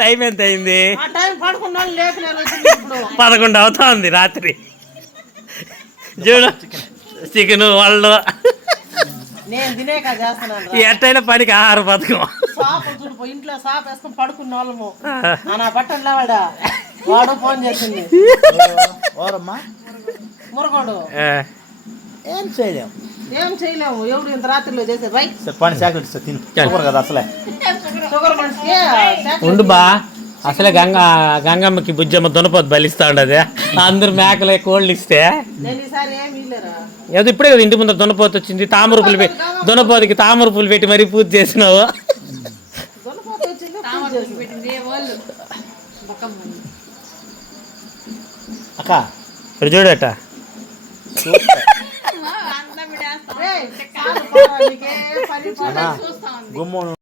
Time ఎంత అయింది? 11 అవుతుంది రాత్రి. చూడు చికెన్ వాళ్ళు ఎట్టయినా పనికి ఆహార పథకం. ఇంట్లో సాప్ వేసుకొని పడుకున్న వాళ్ళము నా బట్టలు వాడు ఫోన్ చేసింది మురగోడు ఏం చేయలేము ఎవడు ఇంత రాత్రిలో చేసేది కదా అసలే ఉండు బా. అసలే గంగమ్మకి బుజ్జమ్మ దునపోతు బలిస్తా ఉండదు. అందరు మేకలే కోళ్ళు ఇస్తే ఏదో ఇప్పుడే కదా ఇంటి ముందర దునపోతు వచ్చింది. తామర పూలు పెట్టి దునపోతుకి తామర పూలు పెట్టి మరీ పూజ చేసినావు. అక్క ఇక్కడ చూడట గుమ్మ